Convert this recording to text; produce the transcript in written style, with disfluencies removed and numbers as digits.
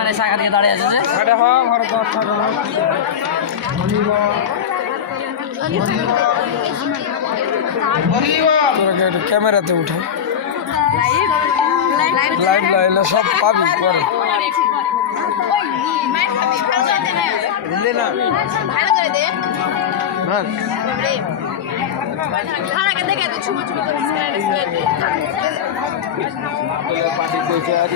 মানে শাখা দিকে দাঁড়িয়ে আছে যে ক্যামেরাতে উঠে লাইভ লাইলে সব পাবি পরে বুঝলি না পার্টি করেছে আর